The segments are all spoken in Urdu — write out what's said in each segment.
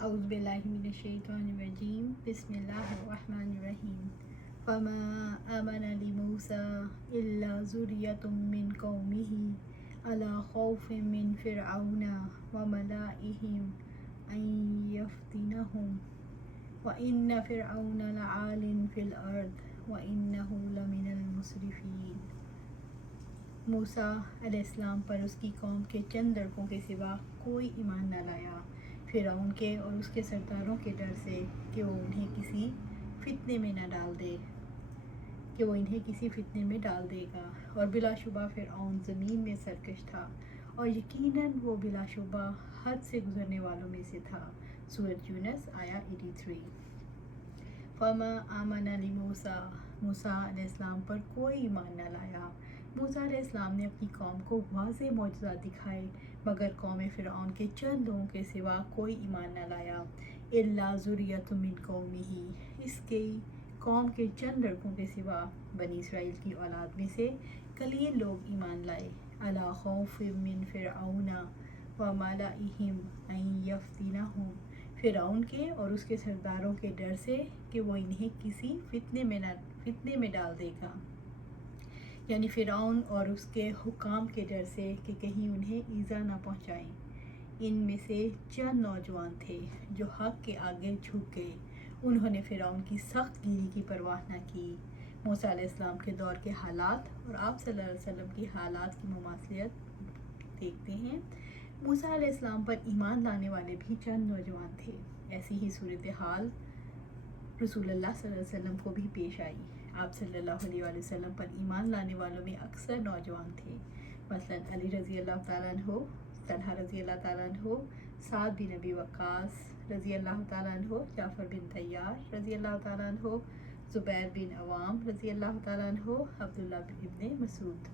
اعوذ باللہ من الشیطان الرجیم بسم اللہ الرحمن الرحیم فما آمن لموسى الا ذریة من قومه علی خوف من فرعون وملئهم ان یفتنهم وان فرعون لعال فی الارض وانه لمن المسرفین۔ موسیٰ علیہ السلام پر اس کی قوم کے چند لڑکوں کے سوا کوئی ایمان نہ لایا، فرعون کے اور اس کے سرداروں کے ڈر سے کہ وہ انہیں کسی فتنے میں ڈال دے گا، اور بلا شبہ فرعون زمین میں سرکش تھا، اور یقیناً وہ بلا شبہ حد سے گزرنے والوں میں سے تھا۔ سورۃ یونس آیا 83۔ فما آمن لموسیٰ، موسیٰ علیہ السلام پر کوئی ایمان نہ لایا۔ موسیٰ علیہ السلام نے اپنی قوم کو واضح معجزات دکھائے، مگر قوم فرعون کے چند لوگوں کے سوا کوئی ایمان نہ لایا۔ الا ذریۃ من قومہ، اس کی قوم کے چند لڑکوں کے سوا بنی اسرائیل کی اولاد میں سے قلیل لوگ ایمان لائے۔ علی خوف من فرعون وملئهم ان یفتنهم، فرعون کے اور اس کے سرداروں کے ڈر سے کہ وہ انہیں کسی فتنے میں ڈال دے گا، یعنی فرعون اور اس کے حکام کے ڈر سے کہ کہیں انہیں ایذا نہ پہنچائیں۔ ان میں سے چند نوجوان تھے جو حق کے آگے جھک گئے، انہوں نے فرعون کی سخت گیری کی پرواہ نہ کی۔ موسیٰ علیہ السلام کے دور کے حالات اور آپ صلی اللہ علیہ وسلم کی حالات کی مماثلت دیکھتے ہیں۔ موسیٰ علیہ السلام پر ایمان لانے والے بھی چند نوجوان تھے، ایسی ہی صورتحال رسول اللہ صلی اللہ علیہ وسلم کو بھی پیش آئی۔ آپ صلی اللہ علیہ وسلم پر ایمان لانے والوں میں اکثر نوجوان تھے، مثلاً علی رضی اللہ تعالیٰ عنہ، طلحہ رضی اللہ تعالیٰ عنہ، سعد بن ابی وقاص رضی اللہ تعالیٰ عنہ، جعفر بن طیار رضی اللہ تعالیٰ عنہ، زبیر بن عوام رضی اللہ تعالیٰ عنہ، عبداللہ ابن مسعود۔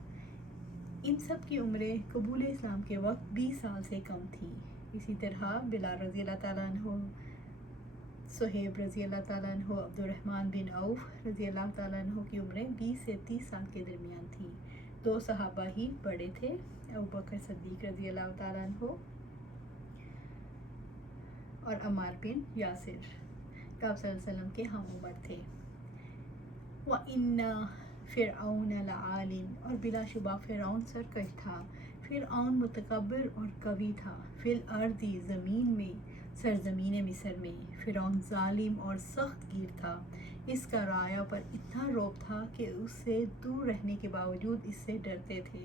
ان سب کی عمریں قبول اسلام کے وقت 20 سال سے کم تھی۔ اسی طرح بلال رضی اللہ تعالیٰ عنہ، صہیب رضی اللہ تعالیٰ عنہ، عبد الرحمن بن عوف رضی اللہ تعالیٰ عنہ کی عمریں 20 سے 30 سال کے درمیان تھیں۔ 2 صحابہ ہی بڑے تھے، ابوبکر صدیق رضی اللہ تعالیٰ عنہ اور عمار بن یاسر، کہ آپ صلی اللہ علیہ وسلم کے ہم عمر تھے۔ وَإِنَّ فِرْعَوْنَ لَعَالٍ، اور بلا شبہ فرعون سرکش تھا، فرعون متکبر اور قوی تھا، فی الارض، زمین میں، سرزمین مصر میں، فرعون ظالم اور سخت گیر تھا، اس کا رعایا پر اتنا رعب تھا کہ اس سے دور رہنے کے باوجود اس سے ڈرتے تھے۔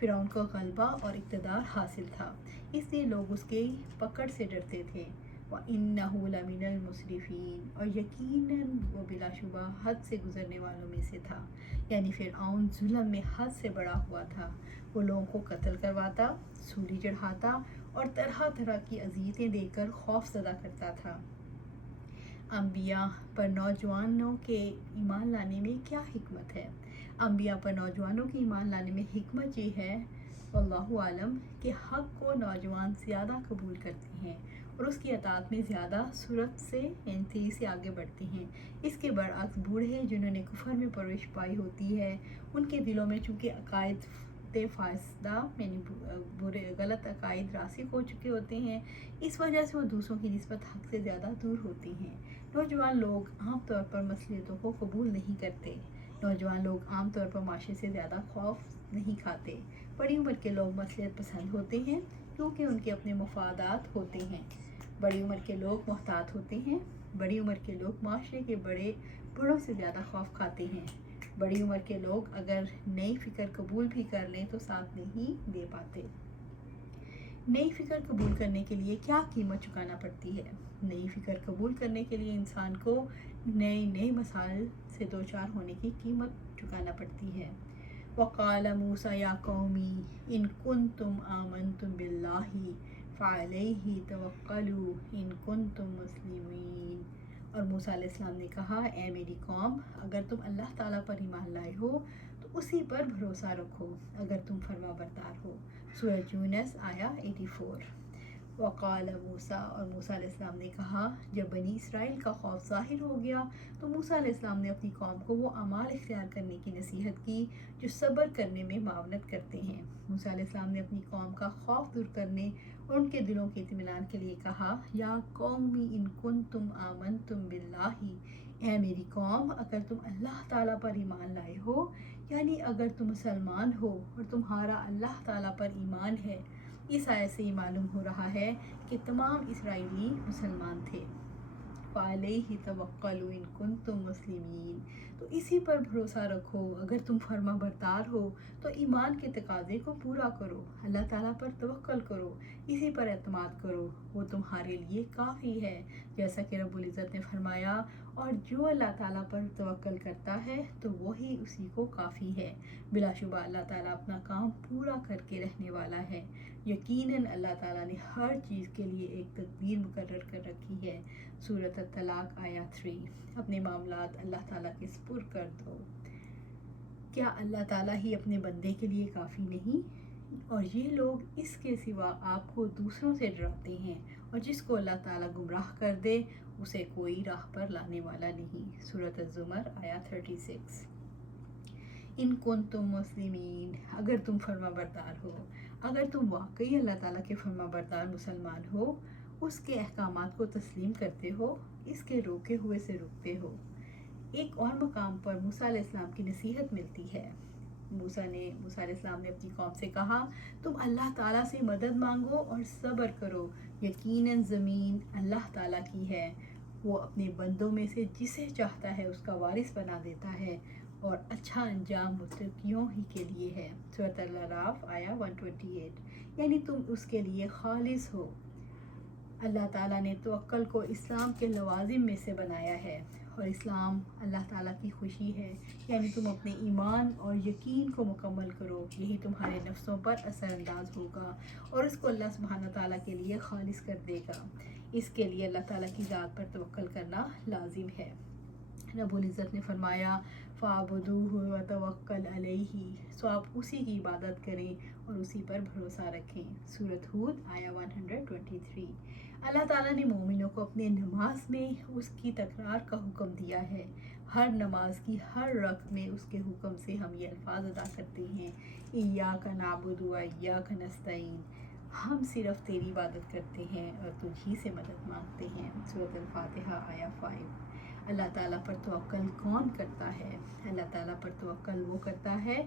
فرعون کو غلبہ اور اقتدار حاصل تھا، اس لیے لوگ اس کی پکڑ سے ڈرتے تھے۔ وَإِنَّهُ لَمِنَ الْمُسْرِفِينَ، اور یقیناً وہ بلا شبہ حد سے گزرنے والوں میں سے تھا، یعنی فرعون ظلم میں حد سے بڑا ہوا تھا، وہ لوگوں کو قتل کرواتا، سولی چڑھاتا اور طرح طرح کی اذیتیں دے کر خوف زدہ کرتا تھا۔ انبیاء پر نوجوانوں کے ایمان لانے میں کیا حکمت ہے؟ انبیاء پر نوجوانوں کے ایمان لانے میں حکمت یہ ہے، واللہ عالم، کہ حق کو نوجوان زیادہ قبول کرتے ہیں اور اس کی اطاعت میں زیادہ سرعت سے تیزی سے آگے بڑھتے ہیں۔ اس کے برعکس بوڑھے جنہوں نے کفر میں پرورش پائی ہوتی ہے، ان کے دلوں میں چونکہ عقائد فاسدہ، یعنی غلط عقائد راسخ ہو چکے ہوتے ہیں، اس وجہ سے وہ دوسروں کی نسبت حق سے زیادہ دور ہوتے ہیں۔ نوجوان لوگ عام طور پر مصلحتوں کو قبول نہیں کرتے، نوجوان لوگ عام طور پر معاشرے سے زیادہ خوف نہیں کھاتے۔ بڑی عمر کے لوگ مصلحت پسند ہوتے ہیں کیونکہ ان کے اپنے مفادات ہوتے ہیں، بڑی عمر کے لوگ محتاط ہوتے ہیں، بڑی عمر کے لوگ معاشرے کے بڑوں سے زیادہ خوف کھاتے ہیں، بڑی عمر کے لوگ اگر نئی فکر قبول بھی کر لیں تو ساتھ نہیں دے پاتے۔ نئی فکر قبول کرنے کے لیے کیا قیمت چکانا پڑتی ہے؟ نئی فکر قبول کرنے کے لیے انسان کو نئے مسائل سے دوچار ہونے کی قیمت چکانا پڑتی ہے۔ وَقَالَ مُوسَىٰ يَا قَوْمِ إِن كُنتُمْ آمَنتُم بِاللَّهِ فَعَلَيْهِ تَوَكَّلُوا إِن كُنتُم مُّسْلِمِينَ، اور موسیٰ علیہ السلام نے کہا، اے میری قوم، اگر تم اللہ تعالیٰ پر ایمان لائے ہو تو اسی پر بھروسہ رکھو اگر تم فرما بردار ہو۔ سورۃ یونس آیا 84۔ وقال موسیٰ، اور موسیٰ علیہ السلام نے کہا، جب بنی اسرائیل کا خوف ظاہر ہو گیا تو موسیٰ علیہ السلام نے اپنی قوم کو وہ اعمال اختیار کرنے کی نصیحت کی جو صبر کرنے میں معاونت کرتے ہیں۔ موسیٰ علیہ السلام نے اپنی قوم کا خوف دور کرنے اور ان کے دلوں کے اطمینان کے لیے کہا یا قومی ان کنتم آمنتم باللہ، اے میری قوم اگر تم اللہ تعالیٰ پر ایمان لائے ہو، یعنی اگر تم مسلمان ہو اور تمہارا اللہ تعالیٰ پر ایمان ہے۔ اس آیت سے یہ معلوم ہو رہا ہے کہ تمام اسرائیلی مسلمان تھے۔ فَعَلَيْهِ تَوَكَّلُوا إِن كُنتُم مُّسْلِمِينَ، تو اسی پر بھروسہ رکھو اگر تم فرما بردار ہو تو ایمان کے تقاضے کو پورا کرو، اللہ تعالیٰ پر توکل کرو، اسی پر اعتماد کرو، وہ تمہارے لیے کافی ہے، جیسا کہ رب العزت نے فرمایا اور جو اللہ تعالیٰ پر توکل کرتا ہے تو وہی اسی کو کافی ہے۔ بلا شبہ اللہ تعالیٰ اپنا کام پورا کر کے رہنے والا ہے۔ یقیناً اللہ تعالیٰ نے ہر چیز کے لیے ایک تدبیر مقرر کر رکھی ہے۔ سورۃ الطلاق آیت 3۔ اپنے معاملات اللہ تعالیٰ کے سپر کر دو۔ کیا اللہ تعالیٰ ہی اپنے بندے کے لیے کافی نہیں؟ اور یہ لوگ اس کے سوا آپ کو دوسروں سے ڈراتے ہیں، اور جس کو اللہ تعالیٰ گمراہ کر دے اسے کوئی راہ پر لانے والا نہیں۔ سورۃ الزمر آیت 36۔ ان کنتم مسلمین، اگر تم فرما بردار ہو، اگر تم واقعی اللہ تعالیٰ کے فرما بردار مسلمان ہو، اس کے احکامات کو تسلیم کرتے ہو، اس کے روکے ہوئے سے رکتے ہو۔ ایک اور مقام پر موسیٰ علیہ السلام کی نصیحت ملتی ہے۔ موسیٰ علیہ السلام نے اپنی قوم سے کہا تم اللہ تعالیٰ سے مدد مانگو اور صبر کرو، یقیناً زمین اللہ تعالیٰ کی ہے، وہ اپنے بندوں میں سے جسے چاہتا ہے اس کا وارث بنا دیتا ہے، اور اچھا انجام متقیوں ہی کے لیے ہے۔ سورۃ الاعراف آیا 128۔ یعنی تم اس کے لیے خالص ہو۔ اللہ تعالیٰ نے توکل کو اسلام کے لوازم میں سے بنایا ہے، اور اسلام اللہ تعالیٰ کی خوشی ہے، یعنی تم اپنے ایمان اور یقین کو مکمل کرو، یہی تمہارے نفسوں پر اثر انداز ہوگا اور اس کو اللہ سبحانہ تعالیٰ کے لیے خالص کر دے گا۔ اس کے لیے اللہ تعالیٰ کی ذات پر توکل کرنا لازم ہے۔ رب العزت نے فرمایا فَاعْبُدُوهُ وَتَوَكَّلْ عَلَيْهِ، سو آپ اسی کی عبادت کریں اور اسی پر بھروسہ رکھیں۔ سورۃ ہود آیا 123۔ اللہ تعالیٰ نے مومنوں کو اپنے نماز میں اس کی تکرار کا حکم دیا ہے۔ ہر نماز کی ہر رکعت میں اس کے حکم سے ہم یہ الفاظ ادا کرتے ہیں ایاک نعبد و ایاک نستعین، ہم صرف تیری عبادت کرتے ہیں اور تجھ ہی سے مدد مانگتے ہیں۔ سورۃ الفاتحہ آیا 5۔ اللہ تعالیٰ پر توکل کون کرتا ہے؟ اللہ تعالیٰ پر توکل وہ کرتا ہے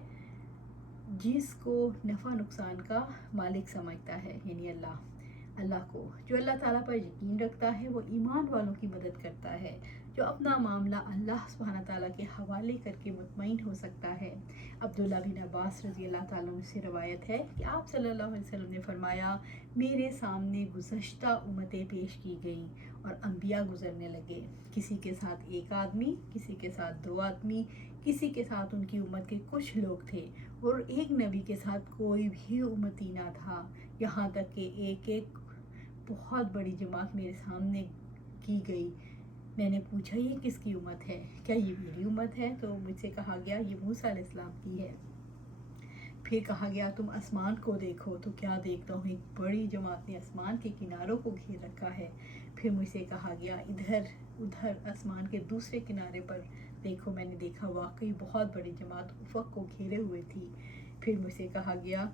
جس کو نفع نقصان کا مالک سمجھتا ہے، یعنی اللہ کو۔ جو اللہ تعالیٰ پر یقین رکھتا ہے وہ ایمان والوں کی مدد کرتا ہے، جو اپنا معاملہ اللہ سبحانہ تعالیٰ کے حوالے کر کے مطمئن ہو سکتا ہے۔ عبداللہ بن عباس رضی اللہ تعالیٰ عنہ سے روایت ہے کہ آپ صلی اللہ علیہ وسلم نے فرمایا میرے سامنے گزشتہ امتیں پیش کی گئیں اور انبیاء گزرنے لگے، کسی کے ساتھ ایک آدمی، کسی کے ساتھ 2 آدمی، کسی کے ساتھ ان کی امت کے کچھ لوگ تھے، اور ایک نبی کے ساتھ کوئی بھی امتی نہ تھا، یہاں تک کہ ایک بہت بڑی جماعت میرے سامنے کی گئی۔ میں نے پوچھا یہ کس کی امت ہے؟ کیا یہ میری امت ہے؟ تو مجھ سے کہا گیا یہ موسیٰ علیہ السلام کی ہے۔ پھر کہا گیا تم آسمان کو دیکھو، تو کیا دیکھتا ہوں، ایک بڑی جماعت نے آسمان کے کناروں کو گھیر رکھا ہے۔ پھر مجھ سے کہا گیا ادھر آسمان کے دوسرے کنارے پر دیکھو، میں نے دیکھا واقعی بہت بڑی جماعت افق کو گھیرے ہوئے تھی۔ پھر مجھ سے کہا گیا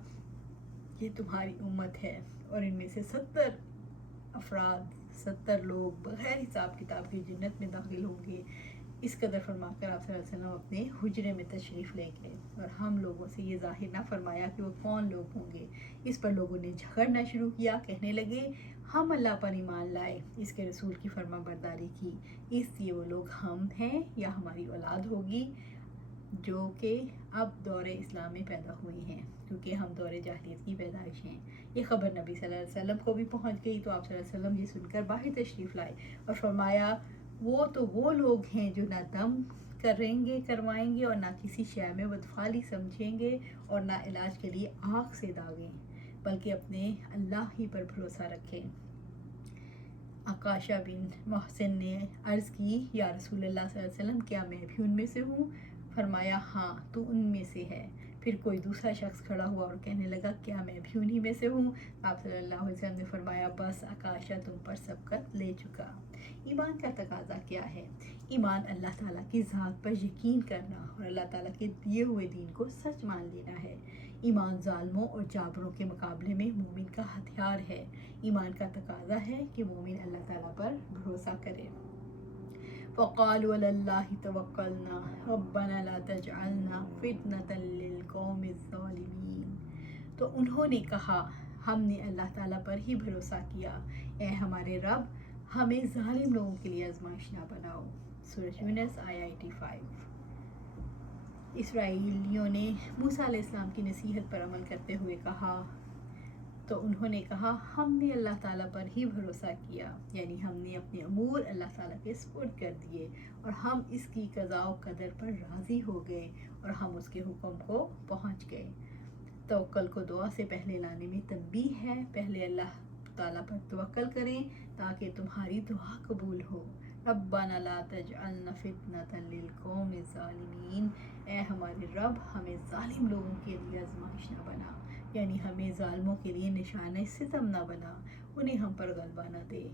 یہ تمہاری امت ہے، اور ان میں سے 70 لوگ بغیر حساب کتاب کے جنت میں داخل ہوں گے۔ اس قدر فرما کر آپ صلی اللہ علیہ وسلم اپنے حجرے میں تشریف لے گئے، اور ہم لوگوں سے یہ ظاہر نہ فرمایا کہ وہ کون لوگ ہوں گے۔ اس پر لوگوں نے جھگڑنا شروع کیا، کہنے لگے ہم اللہ پر ایمان لائے، اس کے رسول کی فرما برداری کی، اس لیے وہ لوگ ہم ہیں یا ہماری اولاد ہوگی جو کہ اب دور اسلام میں پیدا ہوئی ہیں، کیونکہ ہم دور جاہلیت کی پیدائش ہیں۔ یہ خبر نبی صلی اللہ علیہ وسلم کو بھی پہنچ گئی، تو آپ صلی اللہ علیہ وسلم یہ سن کر باہر تشریف لائے اور فرمایا وہ لوگ ہیں جو نہ دم کروائیں گے اور نہ کسی شے میں بدفعلی سمجھیں گے اور نہ علاج کے لیے آنکھ سے داغیں، بلکہ اپنے اللہ ہی پر بھروسہ رکھیں۔ عکاشہ بن محسن نے عرض کی یا رسول اللہ صلی اللہ علیہ وسلم کیا میں بھی ان میں سے ہوں؟ فرمایا ہاں تو ان میں سے ہے۔ پھر کوئی دوسرا شخص کھڑا ہوا اور کہنے لگا کیا میں بھی انہی میں سے ہوں؟ آپ صلی اللہ علیہ وسلم نے فرمایا بس عکاشہ تم پر سبقت لے چکا۔ ایمان کا تقاضا کیا ہے؟ ایمان اللہ تعالیٰ کی ذات پر یقین کرنا اور اللہ تعالیٰ کے دیے ہوئے دین کو سچ مان لینا ہے۔ ایمان ظالموں اور جابروں کے مقابلے میں مومن کا ہتھیار ہے۔ ایمان کا تقاضا ہے کہ مومن اللہ تعالیٰ پر بھروسہ کرے۔ وَقَالُوا عَلَى اللَّهِ تَوَكَّلْنَا رَبَّنَا لَا تَجْعَلْنَا فِتْنَةً لِلْقَوْمِ الظَّالِمِينَ، تو انہوں نے کہا ہم نے اللہ تعالیٰ پر ہی بھروسہ کیا، اے ہمارے رب ہمیں ظالم لوگوں کے لیے آزمائش نہ بناؤ۔ سورۃ یونس آیا 85۔ اسرائیلیوں نے موسیٰ علیہ السلام کی نصیحت پر عمل کرتے ہوئے کہا، تو انہوں نے کہا ہم نے اللہ تعالیٰ پر ہی بھروسہ کیا، یعنی ہم نے اپنے امور اللہ تعالیٰ کے سپرد کر دیے اور ہم اس کی قضاء و قدر پر راضی ہو گئے اور ہم اس کے حکم کو پہنچ گئے۔ توکل کو دعا سے پہلے لانے میں تنبیہ ہے، پہلے اللہ تعالیٰ پر توکل کریں تاکہ تمہاری دعا قبول ہو۔ ربنا لا تجعلنا فتنة للقوم الظالمین، اے ہمارے رب ہمیں ظالم لوگوں کے لیے آزمائش نہ بنا، یعنی ہمیں ظالموں کے لیے نشانہ ستم نہ بنا، انہیں ہم پر غلبہ نہ دے۔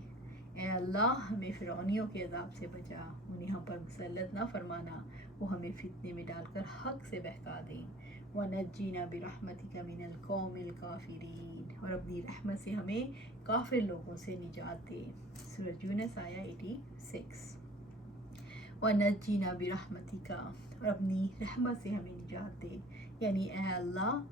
اے اللہ ہمیں فرعونیوں کے عذاب سے بچا، انہیں ہم پر مسلط نہ فرمانا، وہ ہمیں فتنے میں ڈال کر حق سے بہکا دیں۔ وَنَجِّنَا بِرَحْمَتِكَ مِنَ الْقَوْمِ الْكَافِرِينَ، اور اپنی رحمت سے ہمیں کافر لوگوں سے نجات دے۔ سورۃ یونس آیا 86۔ وَنَجِّنَا بِرَحْمَتِكَ، اور اپنی رحمت سے ہمیں نجات دے، یعنی اے اللہ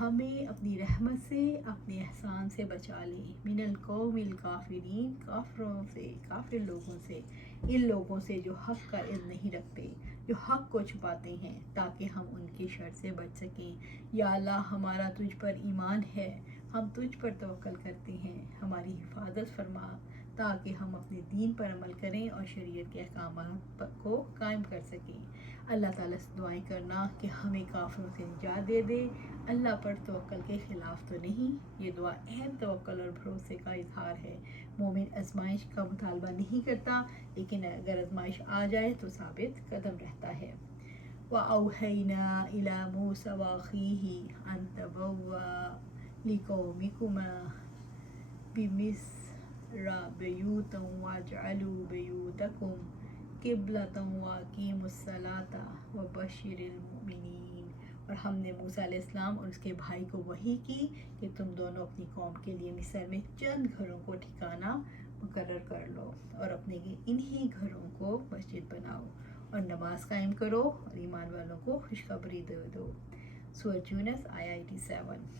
ہمیں اپنی رحمت سے اپنے احسان سے بچا لے، من القوم الکافرین، کافروں سے، کافر لوگوں سے، ان لوگوں سے جو حق کا علم نہیں رکھتے، جو حق کو چھپاتے ہیں، تاکہ ہم ان کی شر سے بچ سکیں۔ یا اللہ ہمارا تجھ پر ایمان ہے، ہم تجھ پر توکل کرتے ہیں، ہماری حفاظت فرما تاکہ ہم اپنے دین پر عمل کریں اور شریعت کے احکامات کو قائم کر سکیں۔ اللہ تعالیٰ سے دعائیں کرنا کہ ہمیں کافروں سے نجات دے دے، اللہ پر توکل کے خلاف تو نہیں۔ یہ دعا اہم توکل اور بھروسے کا اظہار ہے۔ مومن آزمائش کا مطالبہ نہیں کرتا، لیکن اگر آزمائش آ جائے تو ثابت قدم رہتا ہے۔ وَأَوْحَيْنَا إِلَى مُوسَىٰ وَأَخِيهِ أَن تَبَوَّآ لِقَوْمِكُمَا بِمِصْرَ بُيُوتًا وَاجْعَلُوا بُيُوتَكُمْ قِبْلَةً وَأَقِیمُوا الصَّلَاةَ وَبَشِّرِ الْمُؤْمِنِینَ، اور ہم نے موسیٰ علیہ السلام اور اس کے بھائی کو وحی کی کہ تم دونوں اپنی قوم کے لیے مصر میں چند گھروں کو ٹھکانہ مقرر کر لو اور اپنے انہی گھروں کو مسجد بناؤ اور نماز قائم کرو اور ایمان والوں کو خوشخبری دے دو۔ سورۃ یونس آیا 87۔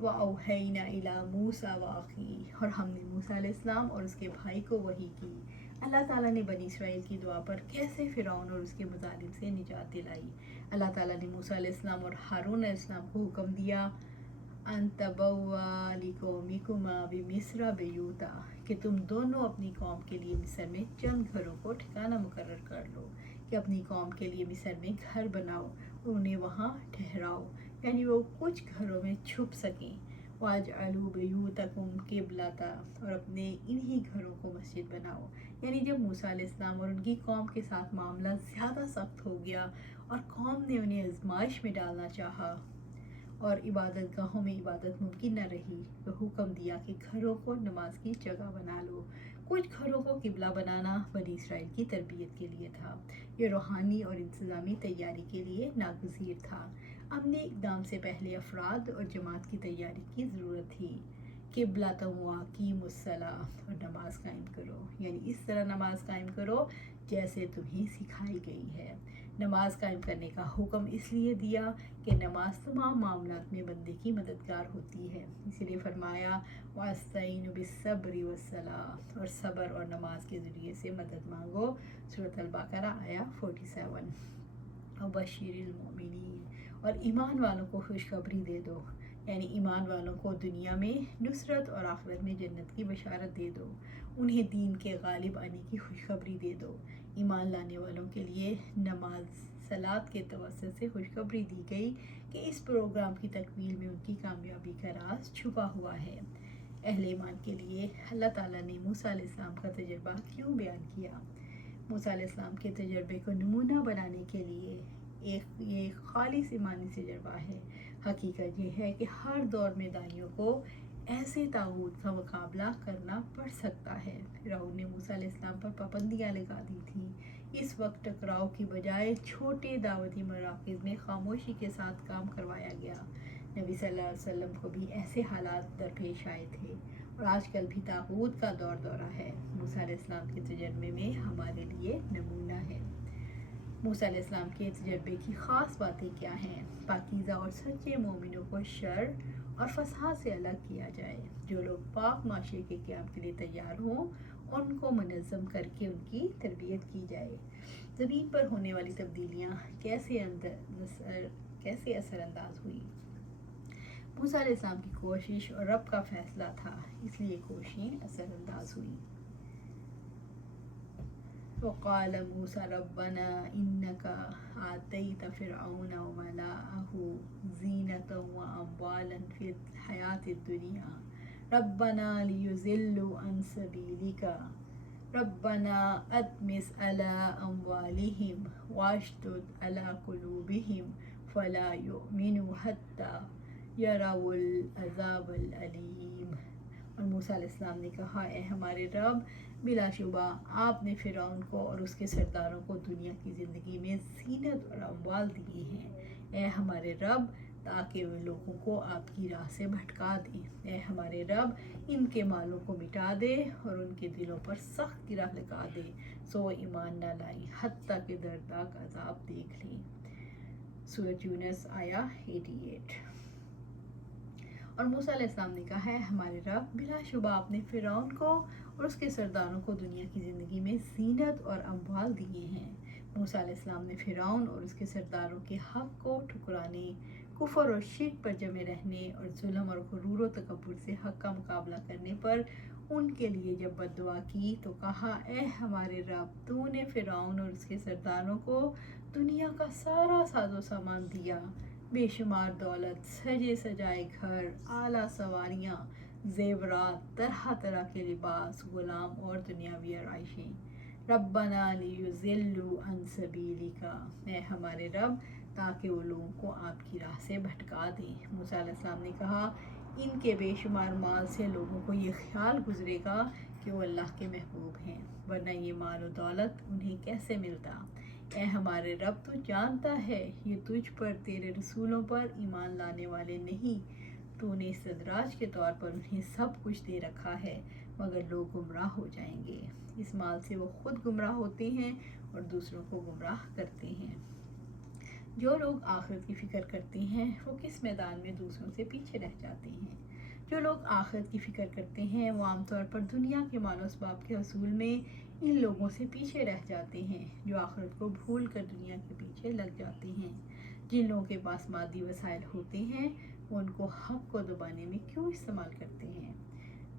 وَأَوْحَيْنَا إِلَى مُوسَىٰ وَأَخِيهِ، اور ہم نے موسیٰ علیہ السلام اور اس کے بھائی کو وحی کی۔ اللہ تعالیٰ نے بنی اسرائیل کی دعا پر کیسے فرعون اور اس کے مظالم سے نجات دلائی۔ اللہ تعالیٰ نے موسیٰ علیہ السلام اور ہارون علیہ السلام کو حکم دیا ان تبوّآ لقومکما بمصر بیوتا، کہ تم دونوں اپنی قوم کے لیے مصر میں چند گھروں کو ٹھکانہ مقرر کر لو، کہ اپنی قوم کے لیے مصر میں گھر بناؤ اور انہیں وہاں ٹھہراؤ، یعنی وہ کچھ گھروں میں چھپ سکیں۔ وَاجْعَلُوا بُيُوتَكُمْ قِبْلَةً، اور اپنے انہی گھروں کو مسجد بناؤ۔ یعنی جب موسیٰ علیہ السلام اور ان کی قوم کے ساتھ معاملہ زیادہ سخت ہو گیا اور قوم نے انہیں آزمائش میں ڈالنا چاہا اور عبادت گاہوں میں عبادت ممکن نہ رہی، تو حکم دیا کہ گھروں کو نماز کی جگہ بنا لو۔ کچھ گھروں کو قبلہ بنانا بنی اسرائیل کی تربیت کے لیے تھا، یہ روحانی اور انتظامی تیاری کے لیے ناگزیر تھا۔ عملی اقدام سے پہلے افراد اور جماعت کی تیاری کی ضرورت تھی۔ قِبْلَةً وَأَقِیمُوا الصَّلَاةَ، اور نماز قائم کرو، یعنی اس طرح نماز قائم کرو جیسے تمہیں سکھائی گئی ہے۔ نماز قائم کرنے کا حکم اس لیے دیا کہ نماز تمام معاملات میں بندے کی مددگار ہوتی ہے، اسی لیے فرمایا وَاسْتَعِینُوا بِالصَّبْرِ وَالصَّلَاةِ، اور صبر اور نماز کے ذریعے سے مدد مانگو۔ سورۃ البقرہ آیا 47۔ وَبَشِّرِ الْمُؤْمِنِینَ، اور ایمان والوں کو خوشخبری دے دو، یعنی ایمان والوں کو دنیا میں نصرت اور آخرت میں جنت کی بشارت دے دو، انہیں دین کے غالب آنے کی خوشخبری دے دو۔ ایمان لانے والوں کے لیے نماز صلات کے توسط سے خوشخبری دی گئی کہ اس پروگرام کی تکمیل میں ان کی کامیابی کا راز چھپا ہوا ہے۔ اہل ایمان کے لیے اللہ تعالیٰ نے موسیٰ علیہ السلام کا تجربہ کیوں بیان کیا؟ موسیٰ علیہ السلام کے تجربے کو نمونہ بنانے کے لیے یہ ایک خالص ایمانی تجربہ ہے۔ حقیقت یہ ہے کہ ہر دور میں داعیوں کو ایسے طاغوت کا مقابلہ کرنا پڑ سکتا ہے۔ فرعون نے موسیٰ علیہ السلام پر پابندیاں لگا دی تھیں۔ اس وقت ٹکراؤ کی بجائے چھوٹے دعوتی مراکز میں خاموشی کے ساتھ کام کروایا گیا۔ نبی صلی اللہ علیہ وسلم کو بھی ایسے حالات درپیش آئے تھے، اور آج کل بھی طاغوت کا دورہ ہے۔ موسیٰ علیہ السلام کے تجربے میں ہمارے لیے نمونہ ہے۔ موسیٰ علیہ السلام کے تجربے کی خاص باتیں کیا ہیں؟ پاکیزہ اور سچے مومنوں کو شر اور فساد سے الگ کیا جائے۔ جو لوگ پاک معاشرے کے قیام کے لیے تیار ہوں، ان کو منظم کر کے ان کی تربیت کی جائے۔ زمین پر ہونے والی تبدیلیاں کیسے اثر انداز ہوئی؟ موسیٰ علیہ السلام کی کوشش اور رب کا فیصلہ تھا، اس لیے کوششیں اثر انداز ہوئی۔ وقال موسیٰ ربنا انک آتیت فرعون وملأه زینة واموالا فی الحیاة الدنیا ربنا لیضلوا عن سبیلک ربنا اطمس علی اموالہم واشدد علی قلوبہم فلا یؤمنوا حتی یروا العذاب العلیم۔ اور موسیٰ علیہ السلام نے کہا، اے ہمارے رب، بلا شبہ آپ نے فرعون کو اور اس کے سرداروں کو دنیا کی زندگی میں زینت اور اموال دیے ہیں، اے ہمارے رب، تاکہ وہ لوگوں کو آپ کی راہ سے بھٹکا دیں۔ اے ہمارے رب، ان کے مالوں کو مٹا دے اور ان کے دلوں پر سخت گرہ لگا دے، سو ایمان نہ لائیں حتیٰ کہ دردناک عذاب دیکھ لیں۔ سورۃ یونس آیا 88۔ اور موسیٰ علیہ السلام نے کہا ہے، ہمارے رب، بلا شبہ آپ نے فرعون کو اور اس کے سرداروں کو دنیا کی زندگی میں زینت اور اموال دیے ہیں۔ موسیٰ علیہ السلام نے فرعون اور اس کے سرداروں کے حق کو ٹھکرانے، کفر اور شرک پر جمے رہنے اور ظلم اور غرور و تکبر سے حق کا مقابلہ کرنے پر ان کے لیے جب بد دعا کی تو کہا، اے ہمارے رب، تو نے فرعون اور اس کے سرداروں کو دنیا کا سارا ساز و سامان دیا، بے شمار دولت، سجے سجائے گھر، اعلیٰ سواریاں، زیورات، طرح طرح کے لباس، غلام اور دنیاوی آرائشیں۔ ربنا لیضلوا عن سبیلک، اے ہمارے رب، تاکہ وہ لوگوں کو آپ کی راہ سے بھٹکا دیں۔ موسیٰ علیہ السلام نے کہا، ان کے بے شمار مال سے لوگوں کو یہ خیال گزرے گا کہ وہ اللہ کے محبوب ہیں، ورنہ یہ مال و دولت انہیں کیسے ملتا؟ اے ہمارے رب، تو جانتا ہے یہ تجھ پر، تیرے رسولوں پر ایمان لانے والے نہیں، تو نے استدراج کے طور پر انہیں سب کچھ دے رکھا ہے، مگر لوگ گمراہ ہو جائیں گے۔ اس مال سے وہ خود گمراہ ہوتے ہیں اور دوسروں کو گمراہ کرتے ہیں۔ جو لوگ آخرت کی فکر کرتے ہیں وہ کس میدان میں دوسروں سے پیچھے رہ جاتے ہیں؟ جو لوگ آخرت کی فکر کرتے ہیں وہ عام طور پر دنیا کے مال و اسباب کے حصول میں ان لوگوں سے پیچھے رہ جاتے ہیں جو آخرت کو بھول کر دنیا کے پیچھے لگ جاتے ہیں۔ جن لوگوں کے پاس مادی وسائل ہوتے ہیں وہ ان کو حق کو دبانے میں کیوں استعمال کرتے ہیں؟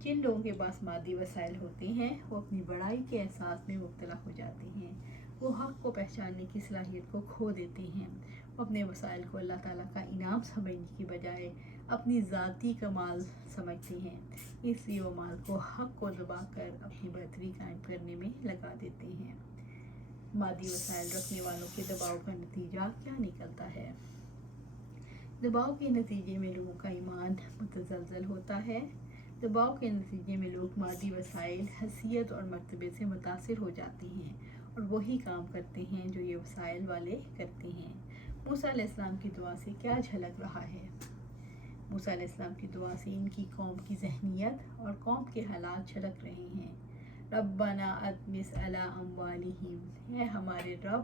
جن لوگوں کے پاس مادی وسائل ہوتے ہیں وہ اپنی بڑائی کے احساس میں مبتلا ہو جاتے ہیں، وہ حق کو پہچاننے کی صلاحیت کو کھو دیتے ہیں، وہ اپنے وسائل کو اللہ تعالیٰ کا انعام سمجھنے کی بجائے اپنی ذاتی کمال سمجھتے ہیں، اس لیے وہ مال کو حق کو دبا کر اپنی برتری قائم کرنے میں لگا دیتے ہیں۔ مادی وسائل رکھنے والوں کے دباؤ کا نتیجہ کیا نکلتا ہے؟ دباؤ کے نتیجے میں لوگوں کا ایمان متزلزل ہوتا ہے۔ دباؤ کے نتیجے میں لوگ مادی وسائل، حیثیت اور مرتبے سے متاثر ہو جاتے ہیں اور وہی کام کرتے ہیں جو یہ وسائل والے کرتے ہیں۔ موسیٰ علیہ السلام کی دعا سے کیا جھلک رہا ہے؟ موسیٰ علیہ السلام کی دعا سے ان کی قوم کی ذہنیت اور قوم کے حالات جھلک رہے ہیں۔ ربنا اطمس علی اموالہم، اے ہمارے رب،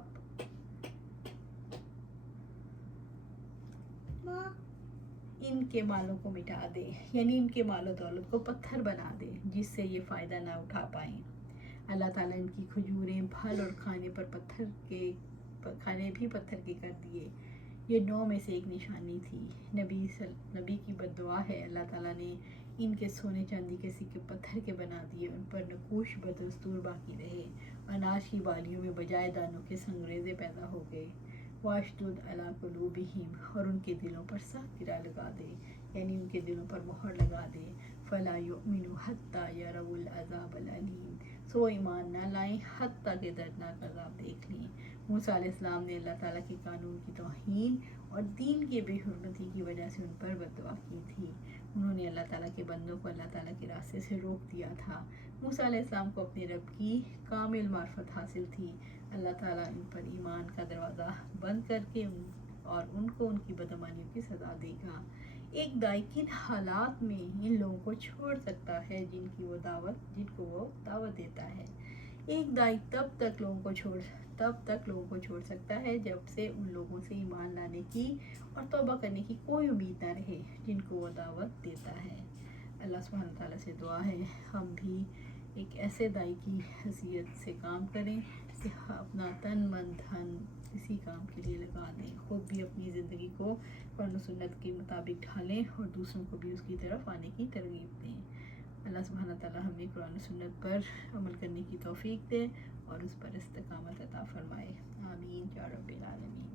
ان کے مالوں کو مٹا دے، یعنی ان کے مال و دولت کو پتھر بنا دے جس سے یہ فائدہ نہ اٹھا پائیں۔ اللہ تعالیٰ ان کی کھجوریں، پھل اور کھانے بھی پتھر کے کر دیے۔ یہ 9 میں سے ایک نشانی تھی۔ نبی کی بد دعا ہے، اللہ تعالیٰ نے ان کے سونے چاندی کے سکے پتھر کے بنا دیے، ان پر نقوش بدستور باقی رہے، اناج کی بالیوں میں بجائے دانوں کے سنگریزے پیدا ہو گئے۔ واشدد علی قلوبہم، اور ان کے دلوں پر سخت گرہ لگا دے، یعنی ان کے دلوں پر مہر لگا دے۔ فلا یؤمنوا حتی یروا العذاب العلیم، سو ایمان نہ لائیں حتیٰ کہ دردناک عذاب دیکھ لیں۔ موسیٰ علیہ السلام نے اللہ تعالیٰ کے قانون کی توہین اور دین کی بے حرمتی کی وجہ سے ان پر بد دعا کی تھی۔ انہوں نے اللہ تعالیٰ کے بندوں کو اللہ تعالیٰ کے راستے سے روک دیا تھا۔ موسیٰ علیہ السلام کو اپنے رب کی کامل معرفت حاصل تھی۔ اللہ تعالیٰ ان پر ایمان کا دروازہ بند کر کے اور ان کو ان کی بدعمالیوں کی سزا دے گا۔ ایک داعی کن حالات میں ان لوگوں کو چھوڑ سکتا ہے جن کو وہ دعوت دیتا ہے؟ ایک داعی تب تک لوگوں کو چھوڑ سکتا ہے جب سے ان لوگوں سے ایمان لانے کی اور توبہ کرنے کی کوئی امید نہ رہے جن کو وہ دعوت دیتا ہے۔ اللہ سبحانہ تعالیٰ سے دعا ہے ہم بھی ایک ایسے داعی کی حیثیت سے کام کریں کہ اپنا تن من دھن اسی کام کے لیے لگا دیں، خود بھی اپنی زندگی کو قرآن و سنت کے مطابق ڈھالیں اور دوسروں کو بھی اس کی طرف آنے کی ترغیب دیں۔ اللہ سبحانہ تعالیٰ ہمیں قرآن و سنت پر عمل کرنے کی توفیق دے اور اس پر استقامت عطا فرمائے۔ آمین یا رب العالمین۔